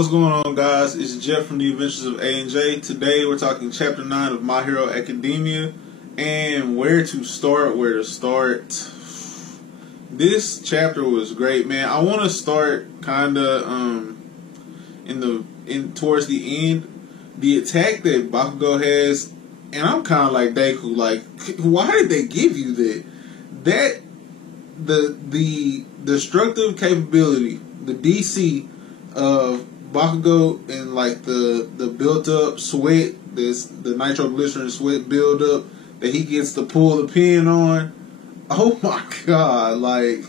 What's going on, guys? It's Jeff from The Adventures of A&J. Today we're talking Chapter 9 of My Hero Academia and where to start. This chapter was great, man. I want to start kinda towards the end. The attack that Bakugo has, and I'm kinda like Deku, like, why did they give you that? The destructive capability, the DC of Bakugo, and like the built up sweat, the nitroglycerin sweat build up that he gets to pull the pin on. Oh my god, like,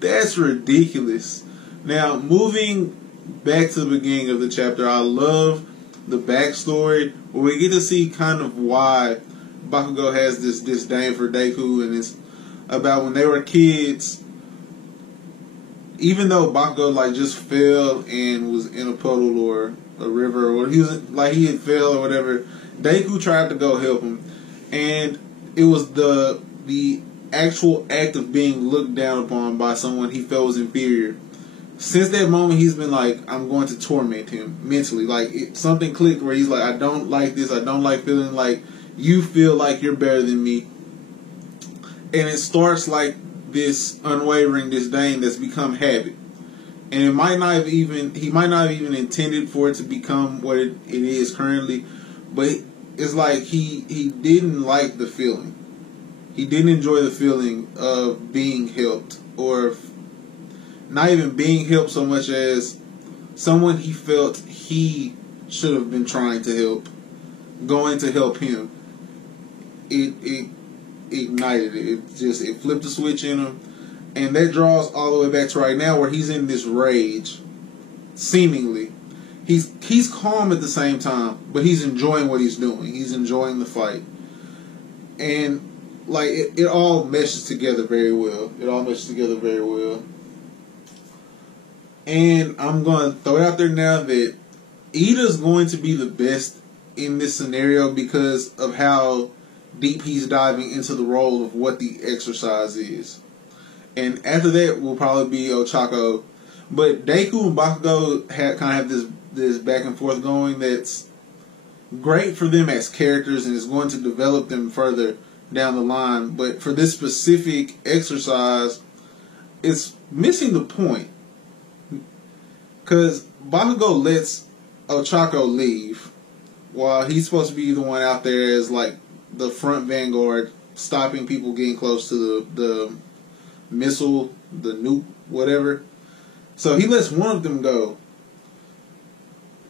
that's ridiculous. Now, moving back to the beginning of the chapter, I love the backstory where we get to see kind of why Bakugo has this disdain for Deku, and it's about when they were kids. Even though Bakugo like just fell and was in a puddle or a river, or he had fell or whatever, Deku tried to go help him, and it was the actual act of being looked down upon by someone he felt was inferior. Since that moment, he's been like, I'm going to torment him mentally. Like, something clicked where he's like, I don't like this. I don't like feeling like you feel like you're better than me. And it starts like this unwavering disdain that's become habit, and he might not have even intended for it to become what it is currently, but it's like he didn't like the feeling. He didn't enjoy the feeling of being helped, or not even being helped so much as someone he felt he should have been trying to help, going to help him. It ignited it. It flipped the switch in him, and that draws all the way back to right now where he's in this rage. Seemingly, he's calm at the same time, but he's enjoying what he's doing. He's enjoying the fight, and like it all meshes together very well. And I'm going to throw it out there now that Ida's going to be the best in this scenario because of how deep he's diving into the role of what the exercise is. And after that will probably be Ochako. But Deku and Bakugo have this back and forth going that's great for them as characters, and is going to develop them further down the line. But for this specific exercise, it's missing the point. Because Bakugo lets Ochako leave while he's supposed to be the one out there as like the front vanguard, stopping people getting close to the missile, the nuke, whatever. So he lets one of them go,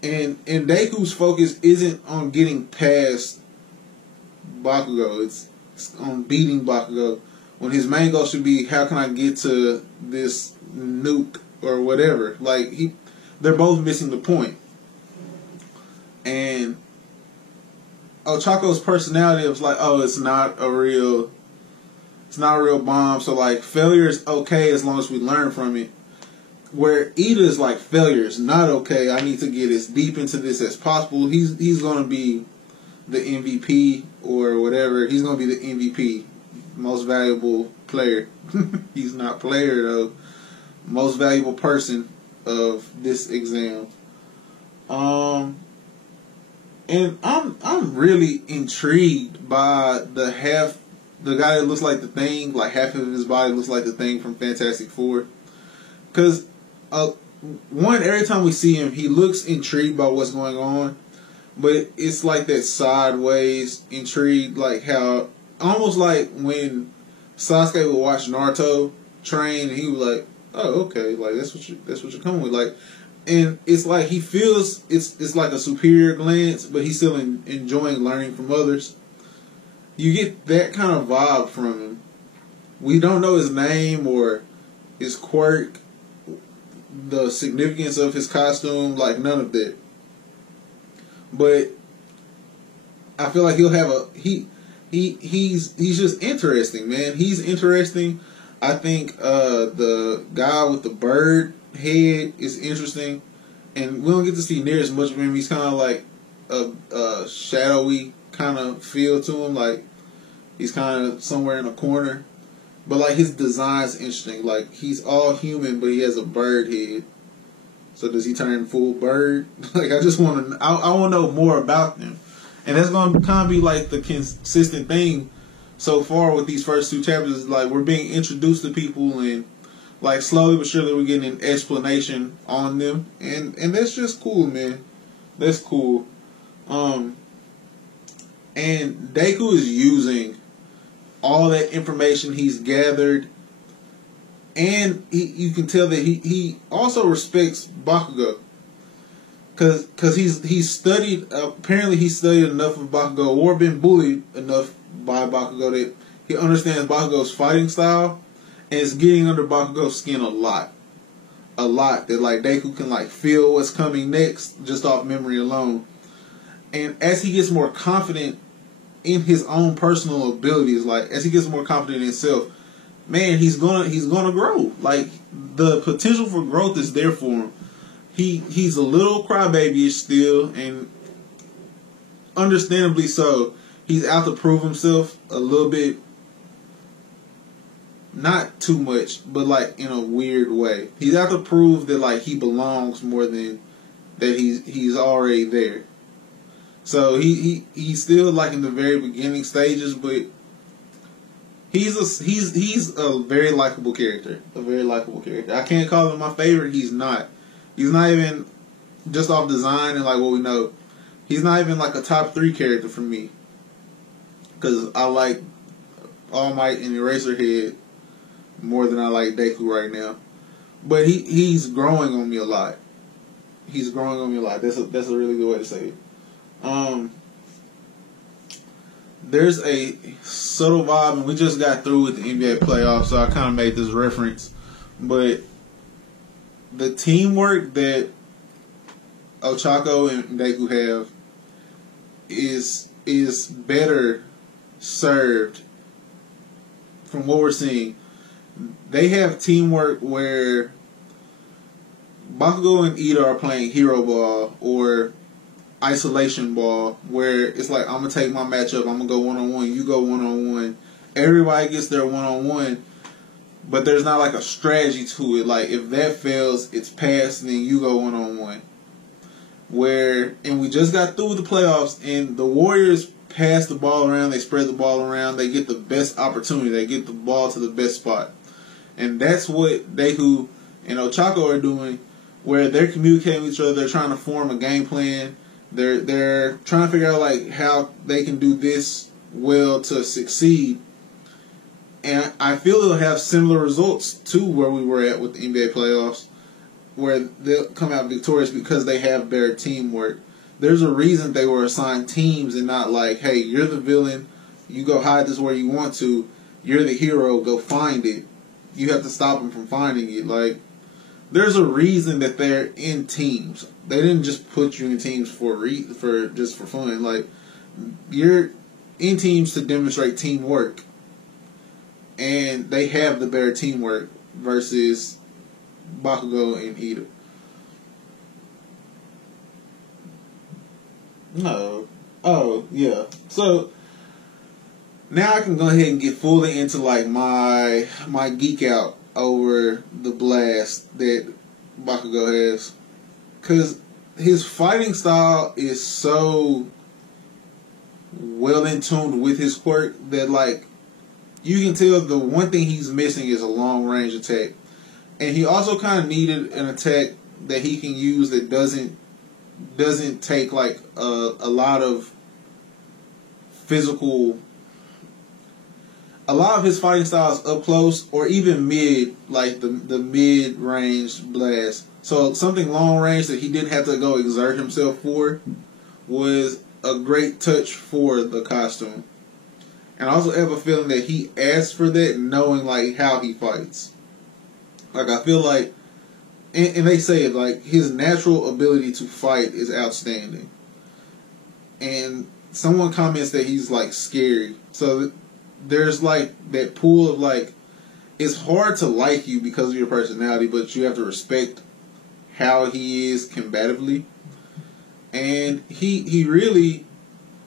and Deku's focus isn't on getting past Bakugo. It's on beating Bakugo, when his main goal should be, how can I get to this nuke or whatever. Like, they're both missing the point. And Ochako's personality was like, oh, it's not a real bomb, so like failure is okay as long as we learn from it. Where Ida is like, failure is not okay. I need to get as deep into this as possible. He's gonna be the MVP or whatever. He's gonna be the MVP, most valuable player. He's not player though. Most valuable person of this exam. And I'm really intrigued by the guy that looks like the Thing, like half of his body looks like the Thing from Fantastic Four. Because, every time we see him, he looks intrigued by what's going on, but it's like that sideways intrigue, like how, almost like when Sasuke would watch Naruto train, and he was like, oh, okay, like that's what you're coming with, like. And it's like he feels it's like a superior glance, but he's still enjoying learning from others. You get that kind of vibe from him. We don't know his name or his quirk, the significance of his costume, like none of that. But I feel like he'll have he's just interesting, man. He's interesting. I think the guy with the bird head is interesting, and we don't get to see near as much of him. He's kind of like a shadowy kind of feel to him, like he's kind of somewhere in a corner. But like his design's interesting. Like he's all human, but he has a bird head. So does he turn full bird? Like, I just want to, I want to know more about them. And that's going to kind of be like the consistent thing so far with these first two chapters. Like, we're being introduced to people, and like slowly but surely we're getting an explanation on them. And that's just cool, man. That's cool. And Deku is using all that information he's gathered, and you can tell that he also respects Bakugo, cause he's studied, apparently he studied enough of Bakugo, or been bullied enough by Bakugo, that he understands Bakugo's fighting style, and is getting under Bakugo's skin a lot, that like Deku can like feel what's coming next just off memory alone. And as he gets more confident in his own personal abilities, like as he gets more confident in himself, man, he's gonna grow. Like, the potential for growth is there for him. He's a little crybaby-ish still, and understandably so. He's out to prove himself a little bit, not too much, but like in a weird way. He's out to prove that like he belongs more than that he's already there. So he's still like in the very beginning stages, but he's a very likable character. A very likable character. I can't call him my favorite. He's not. He's not even, just off design and like what we know, he's not even like a top 3 character for me. Because I like All Might and Eraserhead more than I like Deku right now. But he's growing on me a lot. He's growing on me a lot. That's a really good way to say it. There's a subtle vibe, and we just got through with the NBA playoffs, so I kind of made this reference. But the teamwork that Ochako and Deku have is better served from what we're seeing. They have teamwork where Bakugo and Ida are playing hero ball or isolation ball, where it's like, I'm gonna take my matchup, I'm gonna go one-on-one, you go one-on-one, everybody gets their one-on-one, but there's not like a strategy to it. Like, if that fails, it's passed, and then you go one-on-one. And we just got through the playoffs, and the Warriors pass the ball around, they spread the ball around, they get the best opportunity, they get the ball to the best spot. And that's what Deku and Ochako are doing, where they're communicating with each other, they're trying to form a game plan. They're trying to figure out like how they can do this well to succeed. And I feel it'll have similar results to where we were at with the NBA playoffs, where they'll come out victorious because they have better teamwork. There's a reason they were assigned teams and not like, hey, you're the villain, you go hide this where you want to, you're the hero, go find it. You have to stop them from finding it. Like, there's a reason that they're in teams. They didn't just put you in teams for fun. Like, you're in teams to demonstrate teamwork, and they have the better teamwork versus Bakugo and Ida. No. Oh, yeah. So now I can go ahead and get fully into like my geek out over the blast that Bakugo has, because his fighting style is so well in tune with his quirk that like you can tell the one thing he's missing is a long range attack, and he also kind of needed an attack that he can use that doesn't take like a lot of physical. A lot of his fighting styles up close or even mid, like the mid-range blast. So something long-range that he didn't have to go exert himself for was a great touch for the costume. And I also have a feeling that he asked for that knowing like how he fights. Like, I feel like, and they say it, like his natural ability to fight is outstanding. And someone comments that he's like scary. So there's like that pool of like, it's hard to like you because of your personality, but you have to respect how he is combatively. And he really,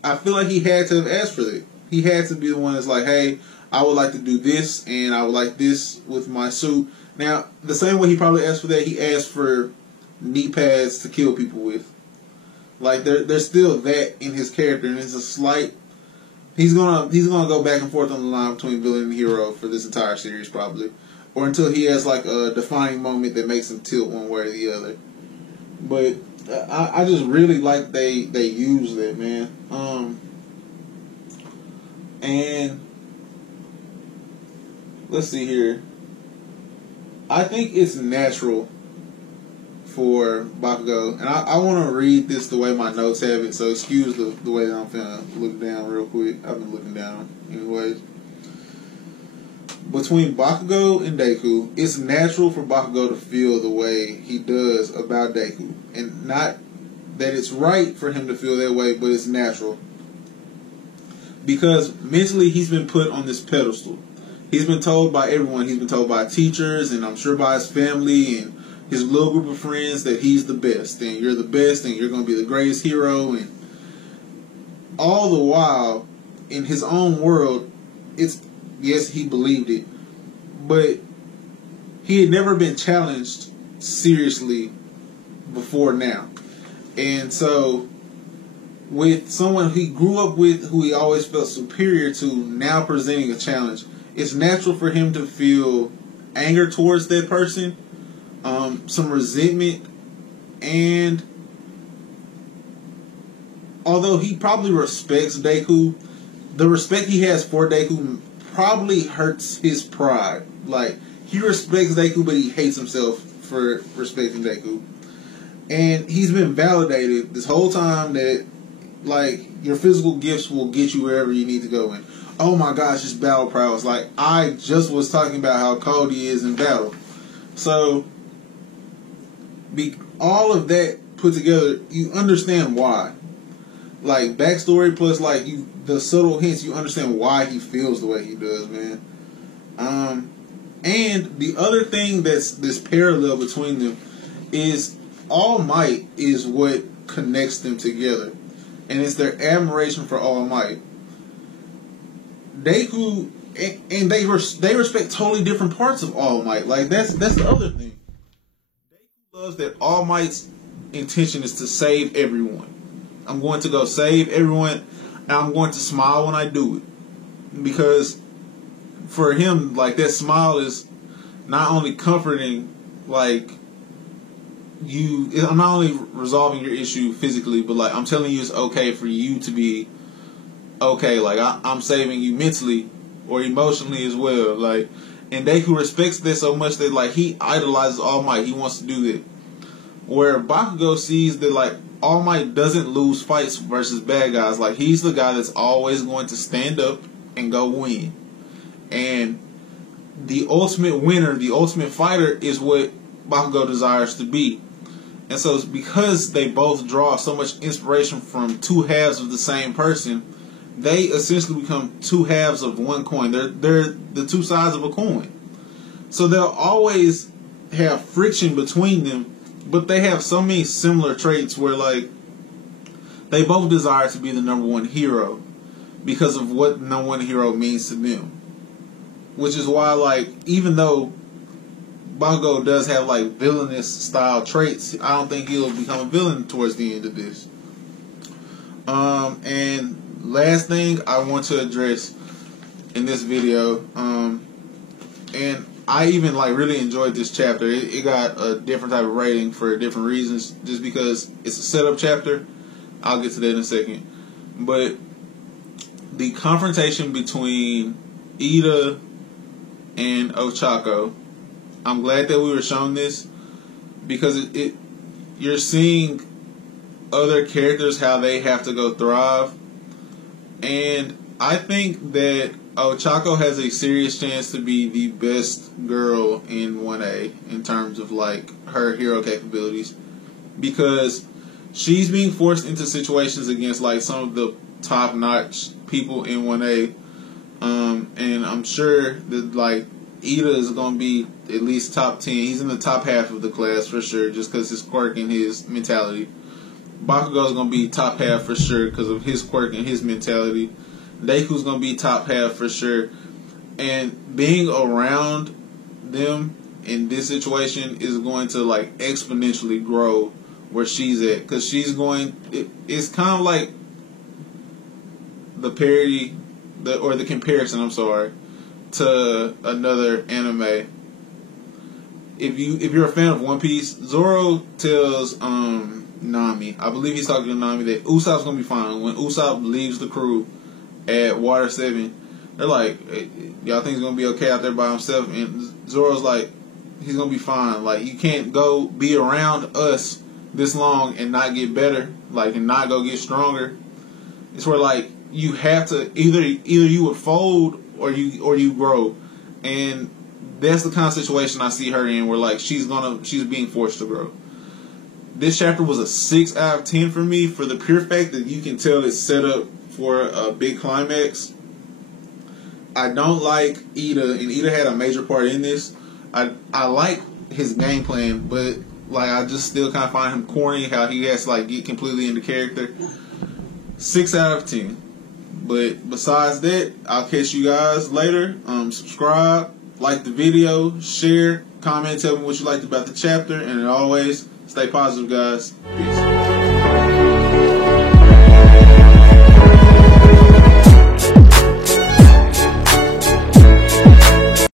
I feel like he had to have asked for that. He had to be the one that's like, hey, I would like to do this, and I would like this with my suit. Now, the same way he probably asked for that, he asked for knee pads to kill people with. Like there's still that in his character, and it's a slight. He's gonna go back and forth on the line between villain and hero for this entire series probably, or until he has like a defining moment that makes him tilt one way or the other. But I just really like they use that, man. And let's see here. I think it's natural for Bakugo, and I want to read this the way my notes have it, so excuse the way that I'm finna look down real quick. I've been looking down anyways. Between Bakugo and Deku, it's natural for Bakugo to feel the way he does about Deku. And not that it's right for him to feel that way, but it's natural. Because mentally he's been put on this pedestal. He's been told by everyone, he's been told by teachers, and I'm sure by his family and his little group of friends that he's the best, and you're the best, and you're going to be the greatest hero, and all the while, in his own world, yes, he believed it, but he had never been challenged seriously before now. And so, with someone he grew up with, who he always felt superior to, now presenting a challenge, it's natural for him to feel anger towards that person, some resentment, and although he probably respects Deku, the respect he has for Deku probably hurts his pride. Like, he respects Deku, but he hates himself for respecting Deku. And he's been validated this whole time that, like, your physical gifts will get you wherever you need to go in. Oh my gosh, it's battle prowess. Like, I just was talking about how cold he is in battle. So, all of that put together, you understand why. Like, backstory plus, like, the subtle hints, you understand why he feels the way he does, man. And the other thing that's this parallel between them is All Might is what connects them together. And it's their admiration for All Might. Deku, and they respect totally different parts of All Might. Like, that's the other thing. Deku loves that All Might's intention is to save everyone. I'm going to go save everyone, and I'm going to smile when I do it. Because for him, like, that smile is not only comforting, like, I'm not only resolving your issue physically, but, like, I'm telling you it's okay for you to be okay. Like, I'm saving you mentally or emotionally as well. Like, and Deku respects this so much that, like, he idolizes All Might. He wants to do that. Where Bakugo sees that, like, All Might doesn't lose fights versus bad guys. Like, he's the guy that's always going to stand up and go win. And the ultimate winner, the ultimate fighter, is what Bakugo desires to be. And so it's because they both draw so much inspiration from two halves of the same person, they essentially become two halves of one coin. They're the two sides of a coin. So they'll always have friction between them, but they have so many similar traits where, like, they both desire to be the number one hero because of what the number one hero means to them. Which is why, like, even though Bakugo does have, like, villainous style traits, I don't think he'll become a villain towards the end of this. And last thing I want to address in this video, and I even, like, really enjoyed this chapter. It got a different type of rating for different reasons, just because it's a setup chapter. I'll get to that in a second. But the confrontation between Ida and Ochako, I'm glad that we were shown this, because you're seeing other characters, how they have to go thrive. And I think that Ochako has a serious chance to be the best girl in 1A in terms of, like, her hero capabilities, because she's being forced into situations against, like, some of the top-notch people in 1A, and I'm sure that, like, Ida is going to be at least top 10. He's in the top half of the class for sure, just because his quirk and his mentality. Bakugo is going to be top half for sure because of his quirk and his mentality. Deku's going to be top half for sure. And being around them in this situation is going to like exponentially grow where she's at, because she's going. It's kind of like the parody, or the comparison. I'm sorry, to another anime. If you're a fan of One Piece, Zoro tells Nami, I believe he's talking to Nami, that Usopp's gonna be fine. When Usopp leaves the crew at Water 7, they're like, hey, y'all think he's gonna be okay out there by himself? And Zoro's like, he's gonna be fine. Like, you can't go be around us this long and not get better, like, and not go get stronger. It's where like you have to either you would fold or you grow, and that's the kind of situation I see her in, where like she's being forced to grow. This chapter was a 6 out of 10 for me, for the pure fact that you can tell it's set up for a big climax. I don't like Ida, and Ida had a major part in this. I like his game plan, but like I just still kind of find him corny, how he has to like get completely into character. 6 out of 10. But besides that, I'll catch you guys later. Subscribe, like the video, share, comment, tell me what you liked about the chapter, and as always, stay positive, guys. Peace.